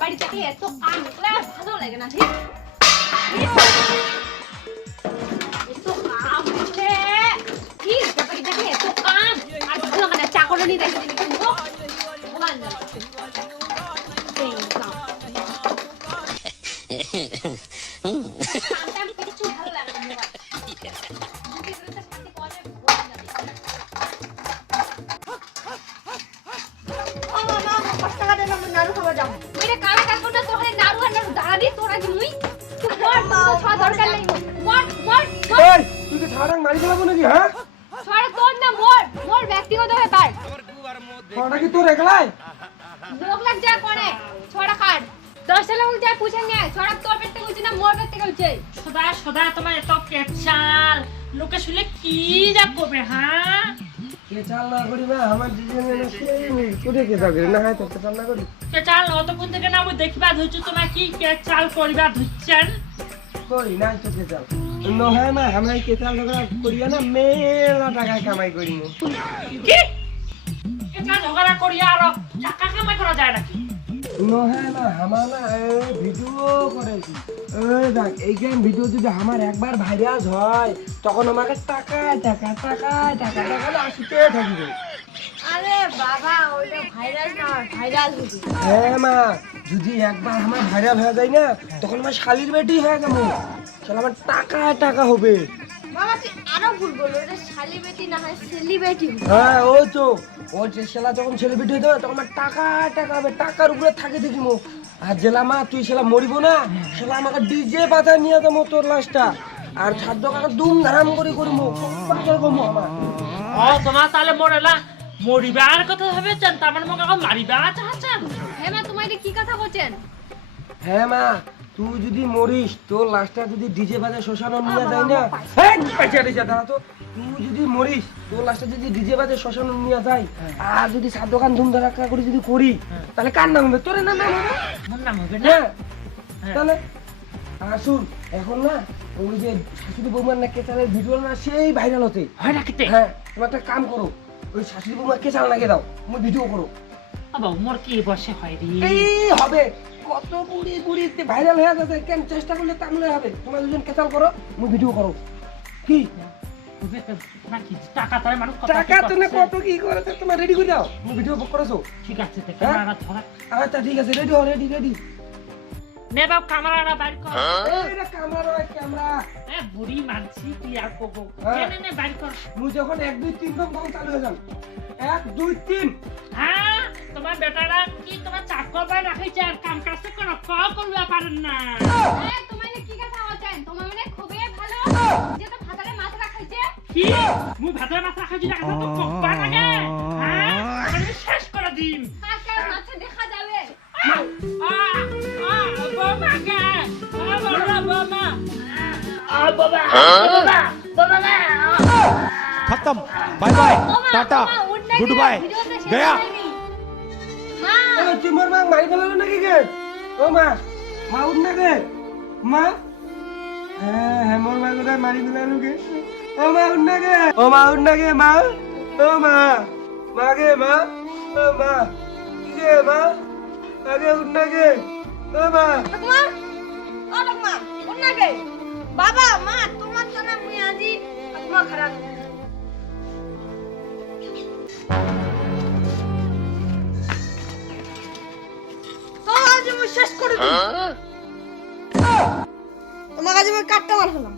বাড়িতে এত কাম ভালো লাগে না ঠিক এত কাম হচ্ছে ঠিক বাড়িতে এত কাম আর ভালো মানে চাকরানি দেখে দিবি কিন্তু ভগবান জানে কিছু ভালো লাগে না মারি ফেলাবো নাকি হ্যাঁ ছড়া তোর না মোর মোর ব্যক্তিগত ব্যাপার ছড়া কি তোর একলাই লোক লাগ যা কোনে ছড়া কাট 10 লোক যা পুছে নে ছড়া তোর পেট থেকে উঠছে না মোর পেট থেকে উঠছে সদা সদা তোমার এত কেচাল লোকে শুলে কি যা করবে হ্যাঁ কে চাল না করি না আমার জীবনে কোটে কে যাবে না হয় তো চাল না করি কেচাল অতক্ষণ থেকে না দেখিবা ধুচ্ছ তোমার কি কেচাল করিবা ধুচ্ছেন করি না তো কে চাল নহয় মা আমরা কে চাল ঝগড়া করিয়া না মেলা টাকা কামাই করি কি কেচাল ঝগড়া করিয়া আর টাকা কামাই করা যায় নাকি নহয় মা আমার না ভিডিও করেছি দেখ এইখান ভিডিও যদি আমার একবার ভাইরাল হয় তখন আমাকে টাকা টাকা টাকা টাকা টাকা আসতে থাকবে আরে বাবা ওটা ভাইরাল না ভাইরাল হইছে হ্যাঁ মা যদি একবার আমার ভাইরাল হয়ে যায় না তখন আমার শালির বেটি হয়ে গেল তাহলে আমার টাকা টাকা হবে বাবা তুই আরো ভুল বললো এটা শালিবেটি না হয় সেলিব্রিটি হ্যাঁ ওই তো ও যে শালা যখন সেলিব্রিটি হতে হবে তখন আমার টাকা টাকা হবে টাকার উপরে থাকে দেখিমো আর জেলা মা তুই শালা মরিব না শালা আমাকে ডিজে বাজায় নিয়ে যাবো তোর লাশটা আর খাদ্য কাকা দুম ধারাম করে করবো কমো আমার ও তোমার তাহলে মরেলা মরিবার কথা ভেবেছেন তার মানে আমাকে এখন মারিবা চাচ্ছেন হ্যাঁ মা তোমার কি কথা বলছেন হ্যাঁ মা তুই যদি মরিস তোর লাশটা যদি ডিজে বাজায় শ্মশানে নিয়ে যায় না পয়সা ডিজে দাঁড়া তো তুই যদি মরিস তোর লাশটা যদি ডিজে বাজায় শ্মশানে নিয়ে যায় আর যদি সাত দোকান ধুম ধারাক্কা করে যদি করি তাহলে কার নাম হবে তোর নাম হবে আমার নাম হবে না হ্যাঁ তাহলে আর শুন এখন না ওই যে শাশুড়ি বৌমার না কেচালের ভিডিও না সেই ভাইরাল হতে হয় না কিতে হ্যাঁ তুমি একটা কাম করো ওই শাশুড়ি বৌমার কেচাল লাগিয়ে দাও তুমি ভিডিও করো বাবা মোর কি বসে হয় রে এই হবে কত বুড়ি বুড়িতে ভাইরাল হয়ে যাচ্ছে কেন চেষ্টা করলে তাহলে হবে তোমরা দুজন কেচাল করো তুমি ভিডিও করো কি টাকা তার মানুষ টাকা তো না কত কি করেছে তোমার রেডি করে দাও তুমি ভিডিও বুক করেছো ঠিক আছে ক্যামেরা ধরা আচ্ছা ঠিক আছে রেডি রেডি রেডি নে বাপ ক্যামেরাটা বাইর কর এইটা ক্যামেরা ক্যামেরা এ বুড়ি মানছি কি আর কোকো হ্যাঁ। নে নে বাইর কর মুই যখন 1 2 3 তখন চালু হয়ে যান 1 2 3 হ্যাঁ তোমার বেটারা কি তোমার চাকর বাই রাখিছে আর কাম কাজ করো করবে পারেন না এই তোমার কি কথা বলছেন তোমার মানে খুবই ভালো যে তো ভাতারে মাছ রাখাইছে কি মু ভাতের মাছ রাখাইছি না তো কপ্পা লাগে হ্যাঁ আমি শেষ করে দিন কাকে মাছে দেখা যাবে বাবা কে বাবা खत्म bye bye tata good bye गया মা ও তোমার মা মারি ফেলালো নাকি কে ও মা মা উঠ না কে মা হ্যাঁ হ্যাঁ মোর মা কোথায় মারি ফেলালো কে ও মা উঠ না কে ও মা উঠ না কে মা ও মা মা কে মা ও মা কে মা আগে উঠ না কে ও মা তোমার ও মা ওন্না গে বাবা মা তোমার জন্য মুই আজি আত্মা খারাপ তো আজ মুই শেষ করে দিই তোমার কাছে আমি কাটতে মারলাম